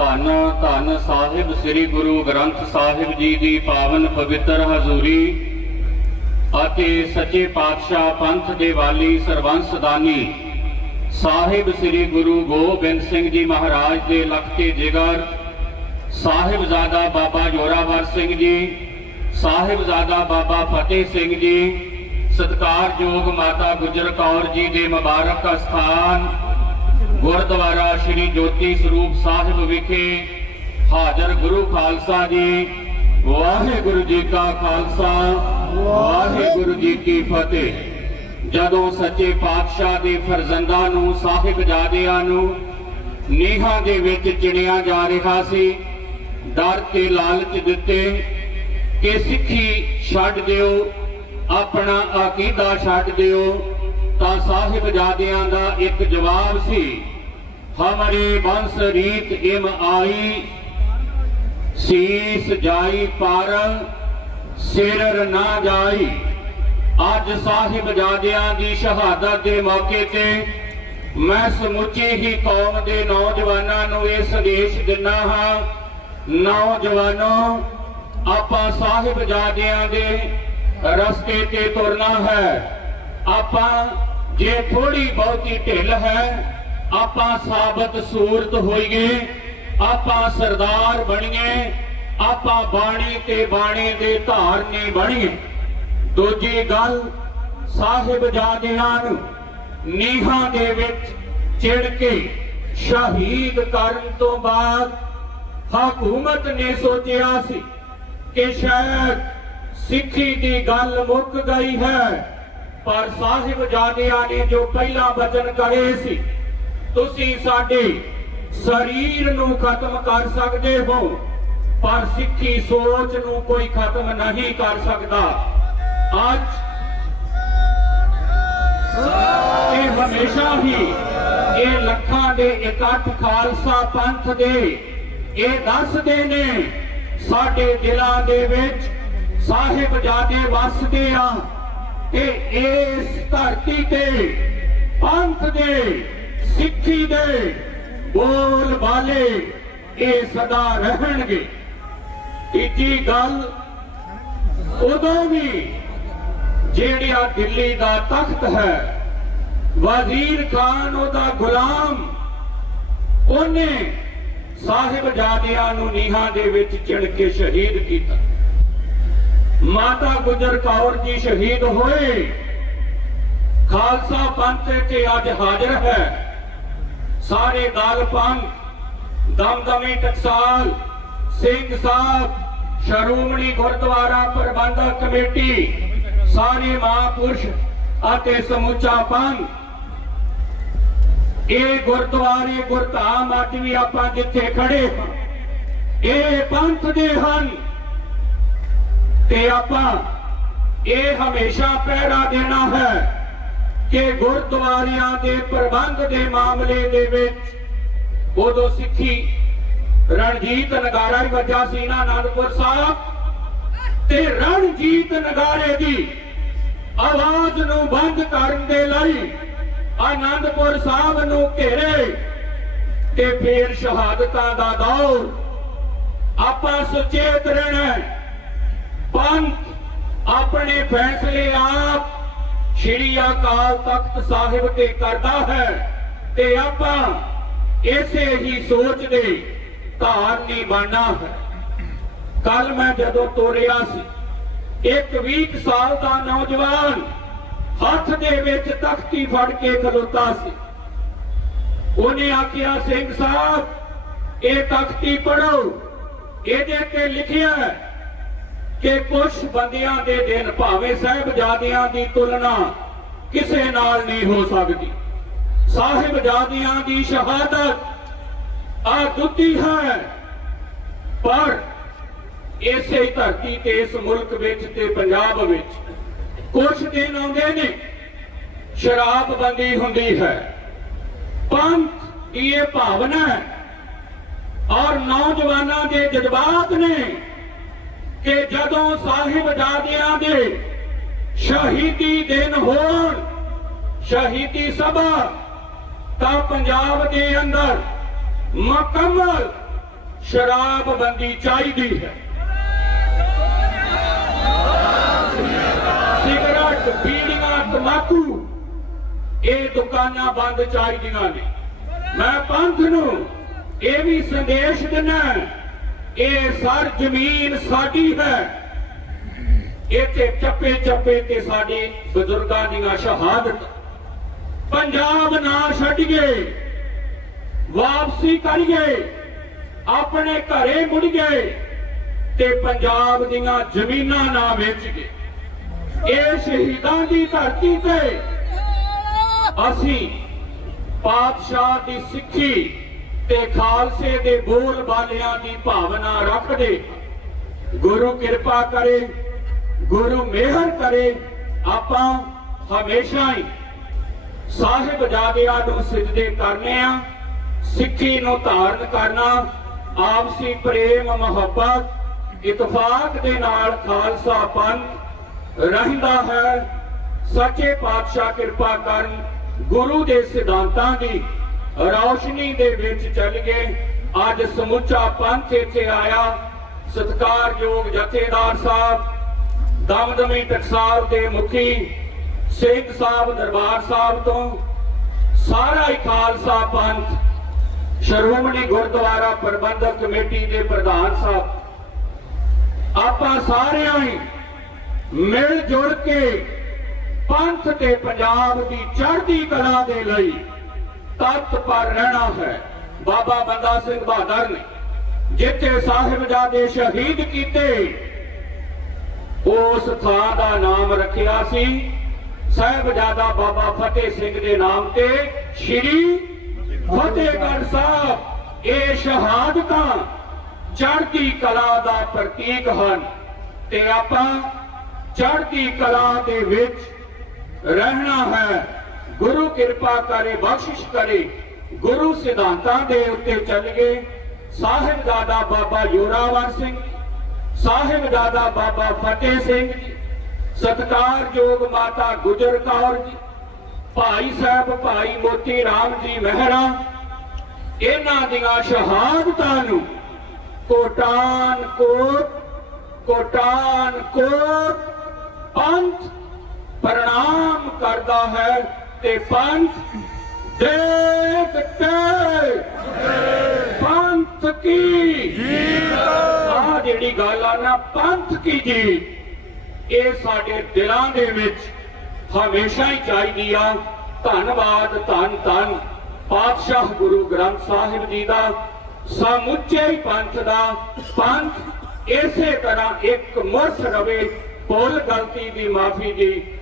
ਧੰਨ ਧੰਨ ਸਾਹਿਬ ਸ੍ਰੀ ਗੁਰੂ ਗ੍ਰੰਥ ਸਾਹਿਬ ਜੀ ਦੀ ਪਾਵਨ ਪਵਿੱਤਰ ਹਜ਼ੂਰੀ ਅਤੇ ਸੱਚੇ ਪਾਤਸ਼ਾਹ ਪੰਥ ਦੇ ਵਾਲੀ ਸਰਬੰਸ ਦਾਨੀ ਸਾਹਿਬ ਸ੍ਰੀ ਗੁਰੂ ਗੋਬਿੰਦ ਸਿੰਘ ਜੀ ਮਹਾਰਾਜ ਦੇ ਲਖਤੇ ਜਿਗਰ, ਸਾਹਿਬਜ਼ਾਦਾ ਬਾਬਾ ਜੋਰਾਵਰ ਸਿੰਘ ਜੀ, ਸਾਹਿਬਜ਼ਾਦਾ ਬਾਬਾ ਫਤਿਹ ਸਿੰਘ ਜੀ, ਸਤਿਕਾਰਯੋਗ ਮਾਤਾ ਗੁਜਰ ਕੌਰ ਜੀ ਦੇ ਮੁਬਾਰਕ ਅਸਥਾਨ ਗੁਰਦੁਆਰਾ ਸ੍ਰੀ ਜੋਤੀ ਸਰੂਪ ਸਾਹਿਬ ਵਿਖੇ ਹਾਜ਼ਰ ਗੁਰੂ ਖਾਲਸਾ ਜੀ। ਵਾਹਿਗੁਰੂ ਜੀ ਕਾ ਖਾਲਸਾ, ਵਾਹਿਗੁਰੂ ਜੀ ਕੀ ਫਤਿਹ। ਜਦੋਂ ਸੱਚੇ ਪਾਤਸ਼ਾਹ ਦੇ ਫਰਜ਼ੰਦਾਂ ਨੂੰ ਸਾਹਿਬਜ਼ਾਦਿਆਂ ਨੂੰ ਨੀਹਾਂ ਦੇ ਵਿੱਚ ਚਿਣਿਆ ਜਾ ਰਿਹਾ ਸੀ, ਡਰ ਤੇ ਲਾਲਚ ਦਿੱਤੇ ਕਿ ਸਿੱਖੀ ਛੱਡ ਦਿਓ, ਆਪਣਾ ਅਕੀਦਾ ਛੱਡ ਦਿਓ, ਤਾਂ ਸਾਹਿਬਜ਼ਾਦਿਆਂ ਦਾ ਇੱਕ ਜਵਾਬ ਸੀ ਹਮਰੇ ਬੰਸ ਰੀਤ ਇਮ ਆਈ, ਸੀਸ ਜਾਈ ਪਰ ਸਿਰ ਨਾ ਜਾਈ। ਅੱਜ ਸਾਹਿਬਜ਼ਾਦਿਆਂ ਦੀ ਸ਼ਹਾਦਤ ਦੇ ਮੌਕੇ ਤੇ ਮੈਂ ਸਮੁੱਚੀ ਹੀ ਕੌਮ ਦੇ ਨੌਜਵਾਨਾਂ ਨੂੰ ਇਹ ਸੰਦੇਸ਼ ਦਿੰਦਾ ਹਾਂ, ਨੌਜਵਾਨੋ, ਆਪਾਂ ਸਾਹਿਬਜ਼ਾਦਿਆਂ ਦੇ ਰਸਤੇ ਤੇ ਤੁਰਨਾ ਹੈ। ਆਪਾਂ ਜੇ ਥੋੜੀ ਬਹੁਤੀ ਢਿੱਲ ਹੈ ਆਪਾਂ ਸਾਬਤ ਸੂਰਤ ਹੋਈਏ, ਆਪਾਂ ਸਰਦਾਰ ਬਣੀਏ, ਆਪਾਂ ਬਾਣੀ ਤੇ ਬਾਣੀ ਦੇ ਧਾਰਨੀ ਬਣੀਏ। ਦੂਜੀ ਗੱਲ ਸਾਹਿਬਜ਼ਾਦਿਆਂ ਨੂੰ ਨੀਹਾਂ ਦੇ ਵਿੱਚ ਚਿੜ ਕੇ ਸ਼ਹੀਦ ਕਰਨ ਤੋਂ ਬਾਅਦ ਹਕੂਮਤ ਨੇ ਸੋਚਿਆ ਸੀ ਕਿ ਸ਼ਾਇਦ ਸਿੱਖੀ ਦੀ ਗੱਲ ਮੁੱਕ ਗਈ ਹੈ, ਪਰ ਸਾਹਿਬਜ਼ਾਦਿਆਂ ਨੇ ਜੋ ਪਹਿਲਾ ਬਚਨ ਕਰੇ ਸੀ ਤੁਸੀਂ ਸਾਡੇ ਸਰੀਰ ਨੂੰ ਖਤਮ ਕਰ ਸਕਦੇ ਹੋ, ਪਰ ਸਿੱਖੀ ਸੋਚ ਨੂੰ ਕੋਈ ਖਤਮ ਨਹੀਂ ਕਰ ਸਕਦਾ। ਅੱਜ ਇਹ ਹਮੇਸ਼ਾ ਹੀ ਇਹ ਲੱਖਾਂ ਦੇ ਇਕੱਠ ਖਾਲਸਾ ਪੰਥ ਦੇ ਇਹ ਦੱਸਦੇ ਨੇ, ਸਾਡੇ ਦਿਲਾਂ ਦੇ ਵਿੱਚ ਸਾਹਿਬਜ਼ਾਦੇ ਵਸਦੇ ਆ ਤੇ ਇਸ ਧਰਤੀ ਤੇ ਪੰਥ ਦੇ ਸਿੱਖੀ ਦੇ ਬੋਲ ਬਾਲੇ ਇਹ ਸਦਾ ਰਹਿਣਗੇ। ਤੀਜੀ ਗੱਲ, ਉਦੋਂ ਵੀ ਜਿਹੜਿਆ ਦਿੱਲੀ ਦਾ ਤਖਤ ਹੈ, ਵਜ਼ੀਰ ਖਾਨ ਉਹਦਾ ਗੁਲਾਮ, ਉਹਨੇ ਸਾਹਿਬਜ਼ਾਦਿਆਂ ਨੂੰ ਨੀਹਾਂ ਦੇ ਵਿੱਚ ਚਿਣ ਕੇ ਸ਼ਹੀਦ ਕੀਤਾ। ਮਾਤਾ ਗੁਜਰ ਕੌਰ ਜੀ ਸ਼ਹੀਦ ਹੋਏ। ਖਾਲਸਾ ਪੰਥ ਤੇ ਅੱਜ ਹਾਜ਼ਰ ਹੈ। ਸਾਰੇ ਦਲ ਪੰਥ, ਦਮਦਮੀ ਟਕਸਾਲ, ਸਿੰਘ ਸਾਹਿਬ, ਸ਼ਰੋਮਣੀ ਗੁਰਦੁਆਰਾ ਪ੍ਰਬੰਧਕ ਕਮੇਟੀ, ਸਾਰੇ ਮਹਾਂਪੁਰਸ਼ ਅਤੇ ਸਮੁੱਚਾ ਪੰਥ। ਇਹ ਗੁਰਦੁਆਰੇ ਗੁਰਧਾਮ ਅੱਜ ਵੀ ਆਪਾਂ ਜਿੱਥੇ ਖੜੇ ਹਾਂ, ਇਹ ਪੰਥ ਦੇ ਹਨ। ਤੇ ਆਪਾਂ ਇਹ ਹਮੇਸ਼ਾ ਪਹਿਰਾ ਦੇਣਾ ਹੈ। ਕਿ ਗੁਰਦੁਆਰਿਆਂ ਦੇ ਪ੍ਰਬੰਧ ਦੇ ਮਾਮਲੇ ਦੇ ਵਿੱਚ ਉਦੋਂ ਸਿੱਖੀ ਰਣਜੀਤ ਨਗਾਰਾ ਹੀ ਵੱਜਾ ਸੀ ਨਾ ਆਨੰਦਪੁਰ ਸਾਹਿਬ। ਤੇ ਰਣਜੀਤ ਨਗਾਰੇ ਦੀ ਆਵਾਜ਼ ਨੂੰ ਬੰਦ ਕਰਨ ਦੇ ਲਈ ਆਨੰਦਪੁਰ ਸਾਹਿਬ ਨੂੰ ਘੇਰੇ ਤੇ ਫੇਰ ਸ਼ਹਾਦਤਾਂ ਦਾ ਦੌਰ। ਆਪਾਂ ਸੁਚੇਤ ਰਹਿਣਾ ਪੰਥ ਆਪਣੇ ਫੈਸਲੇ ਆਪ ਸ਼੍ਰੀ ਅਕਾਲ ਤਖਤ ਸਾਹਿਬ ਤੇ ਕਰਦਾ ਹੈ ਤੇ ਆਪਾਂ ਇਸੇ ਹੀ ਸੋਚ ਦੇ ਧਾਰਨੀ ਬਣਨਾ ਹੈ। ਕੱਲ ਮੈਂ ਜਦੋਂ ਤੋਰਿਆ ਸੀ, ਇੱਕ 20 ਸਾਲ ਦਾ ਨੌਜਵਾਨ ਹੱਥ ਦੇ ਵਿੱਚ ਤਖਤੀ ਫੜ ਕੇ ਖਲੋਤਾ ਸੀ। ਉਹਨੇ ਆਖਿਆ, ਸਿੰਘ ਸਾਹਿਬ, ਇਹ ਤਖਤੀ ਪੜੋ ਇਹਦੇ ਤੇ ਲਿਖਿਆ ਹੈ ਕਿ ਕੁਝ ਬੰਦਿਆਂ ਦੇ ਦਿਨ ਭਾਵੇਂ ਸਾਹਿਬਜ਼ਾਦਿਆਂ ਦੀ ਤੁਲਨਾ ਕਿਸੇ ਨਾਲ ਨਹੀਂ ਹੋ ਸਕਦੀ। ਸਾਹਿਬਜ਼ਾਦਿਆਂ ਦੀ ਸ਼ਹਾਦਤ ਆ ਦੁੱਤੀ ਹੈ, ਪਰ ਇਸੇ ਧਰਤੀ ਤੇ, ਇਸ ਮੁਲਕ ਵਿੱਚ ਤੇ ਪੰਜਾਬ ਵਿੱਚ ਕੁਝ ਦਿਨ ਆਉਂਦੇ ਨੇ ਸ਼ਰਾਬਬੰਦੀ ਹੁੰਦੀ ਹੈ। ਪੰਥ ਦੀ ਇਹ ਭਾਵਨਾ ਔਰ ਨੌਜਵਾਨਾਂ ਦੇ ਜਜ਼ਬਾਤ ਨੇ ਕਿ ਜਦੋਂ ਸਾਹਿਬਜ਼ਾਦਿਆਂ ਦੇ ਸ਼ਹੀਦੀ ਦਿਨ ਹੋਣ, ਸ਼ਹੀਦੀ ਸਭਾ, ਤਾਂ ਪੰਜਾਬ ਦੇ ਅੰਦਰ ਮੁਕੰਮਲ ਸ਼ਰਾਬਬੰਦੀ ਚਾਹੀਦੀ ਹੈ। ਸਿਗਰਟ ਪੀੜੀਆਂ ਤਮਾਕੂ ਇਹ ਦੁਕਾਨਾਂ ਬੰਦ ਚਾਹੀਦੀਆਂ ਨੇ। ਮੈਂ ਪੰਥ ਨੂੰ ਇਹ ਵੀ ਸੰਦੇਸ਼ ਦਿੰਦਾ ਇਹ ਸਰ ਜ਼ਮੀਨ ਸਾਡੀ ਹੈ। ਇੱਥੇ ਚੱਪੇ ਚੱਪੇ ਤੇ ਸਾਡੇ ਬਜ਼ੁਰਗਾਂ ਦੀਆਂ ਸ਼ਹਾਦਤ। ਪੰਜਾਬ ਨਾ ਛੱਡੀਏ, ਵਾਪਸੀ ਕਰੀਏ, ਆਪਣੇ ਘਰੇ ਮੁੜੀਏ ਤੇ ਪੰਜਾਬ ਦੀਆਂ ਜ਼ਮੀਨਾਂ ਨਾ ਵੇਚ ਗਏ ਇਹ ਸ਼ਹੀਦਾਂ ਦੀ ਧਰਤੀ ਤੇ ਅਸੀਂ ਪਾਤਸ਼ਾਹ ਦੀ ਸਿੱਖੀ ਤੇ ਖਾਲਸੇ ਦੇ ਬੋਲ ਬਾਲਿਆਂ ਦੀ ਭਾਵਨਾ ਰੱਖਦੇ ਗੁਰੂ ਕਿਰਪਾ ਕਰੇ, ਗੁਰੂ ਮਿਹਰ ਕਰੇ, ਆਪਾਂ ਹਮੇਸ਼ਾ ਹੀ ਸਾਹਿਬਜ਼ਾਦਿਆਂ ਨੂੰ ਸਿਜਦੇ ਕਰਨੇ ਆ, ਸਿੱਖੀ ਨੂੰ ਧਾਰਨ ਕਰਨਾ, ਆਪਸੀ ਪ੍ਰੇਮ, ਮੁਹੱਬਤ, ਇਤਫਾਕ ਦੇ ਨਾਲ ਖਾਲਸਾ ਪੰਥ ਰਹਿੰਦਾ ਹੈ। ਸੱਚੇ ਪਾਤਸ਼ਾਹ ਕਿਰਪਾ ਕਰਨ ਗੁਰੂ ਦੇ ਸਿਧਾਂਤਾਂ ਦੀ ਰੌਸ਼ਨੀ ਦੇ ਵਿੱਚ ਚੱਲ ਗਏ ਅੱਜ ਸਮੁੱਚਾ ਪੰਥ ਇੱਥੇ ਆਇਆ। ਸਤਿਕਾਰਯੋਗ ਜਥੇਦਾਰ ਸਾਹਿਬ, ਦਮਦਮੀ ਟਕਸਾਲ ਦੇ ਮੁਖੀ ਸਿੰਘ ਸਾਹਿਬ, ਦਰਬਾਰ ਸਾਹਿਬ ਤੋਂ, ਸਾਰਾ ਹੀ ਖਾਲਸਾ ਪੰਥ, ਸ਼੍ਰੋਮਣੀ ਗੁਰਦੁਆਰਾ ਪ੍ਰਬੰਧਕ ਕਮੇਟੀ ਦੇ ਪ੍ਰਧਾਨ ਸਾਹਿਬ, ਆਪਾਂ ਸਾਰਿਆਂ ਹੀ ਮਿਲ ਜੁਲ ਕੇ ਪੰਥ ਤੇ ਪੰਜਾਬ ਦੀ ਚੜ੍ਹਦੀ ਕਲਾ ਦੇ ਲਈ ਤਤ ਪਰ ਰਹਿਣਾ ਹੈ। ਬਾਬਾ ਬੰਦਾ ਸਿੰਘ ਬਹਾਦਰ ਨੇ ਜਿੱਥੇ ਸਾਹਿਬਜ਼ਾਦੇ ਸ਼ਹੀਦ ਕੀਤੇ, ਉਸ ਥਾਂ ਦਾ ਨਾਮ ਰੱਖਿਆ ਸੀ। ਸਾਹਿਬਜ਼ਾਦਾ ਬਾਬਾ ਫਤਿਹ ਸਿੰਘ ਦੇ ਨਾਮ ਤੇ ਸ਼੍ਰੀ ਫਤਿਹਗੜ੍ਹ ਸਾਹਿਬ। ਇਹ ਸ਼ਹਾਦਤਾਂ ਚੜ੍ਹਦੀ ਕਲਾ ਦਾ ਪ੍ਰਤੀਕ ਹਨ ਤੇ ਆਪਾਂ ਚੜ੍ਹਦੀ ਕਲਾ ਦੇ ਵਿੱਚ ਰਹਿਣਾ ਹੈ। ਗੁਰੂ ਕਿਰਪਾ ਕਰੇ, ਬਖਸ਼ਿਸ਼ ਕਰੇ, ਗੁਰੂ ਸਿਧਾਂਤਾਂ ਦੇ ਉੱਤੇ ਚੱਲ ਗਏ ਸਾਹਿਬ ਦਾਦਾ ਬਾਬਾ ਜੋਰਾਵਰ ਸਿੰਘ, ਸਾਹਿਬ ਦਾਦਾ ਬਾਬਾ ਫਤਿਹ ਸਿੰਘ ਜੀ ਸਤਿਕਾਰਯੋਗ ਮਾਤਾ ਗੁਜਰ ਕੌਰ ਜੀ, ਭਾਈ ਸਾਹਿਬ ਭਾਈ ਮੋਤੀ ਰਾਮ ਜੀ ਮਹਿਰਾ, ਇਹਨਾਂ ਦੀਆਂ ਸ਼ਹਾਦਤਾਂ ਨੂੰ ਕੋਟਾਨ ਕੋਟ ਕੋਟਾਨ ਕੋਟ ਪੰਥ ਪ੍ਰਣਾਮ ਕਰਦਾ ਹੈ। ਤੇ ਪੰਥ ਦੇਖ ਕੇ ਪੰਥ ਕੀ ਆ ਜਿਹੜੀ ਗੱਲ ਆ ਨਾ, ਪੰਥ ਕੀ ਜੀ ਇਹ ਸਾਡੇ ਦਿਲਾਂ ਦੇ ਵਿੱਚ ਹਮੇਸ਼ਾ ਹੀ ਚਾਹੀਦੀ ਆ। ਧੰਨਵਾਦ, ਧੰਨ ਧੰਨ। ਪਾਤਸ਼ਾਹ ਗੁਰੂ ਗ੍ਰੰਥ ਸਾਹਿਬ ਜੀ ਦਾ, ਸਮੁੱਚੇ ਹੀ ਪੰਥ ਦਾ। ਪੰਥ ਇਸੇ ਤਰ੍ਹਾਂ ਇੱਕ ਮੁਰਸ ਰਵੇ। ਭੁੱਲ ਗਲਤੀ ਦੀ ਮਾਫੀ ਦੀ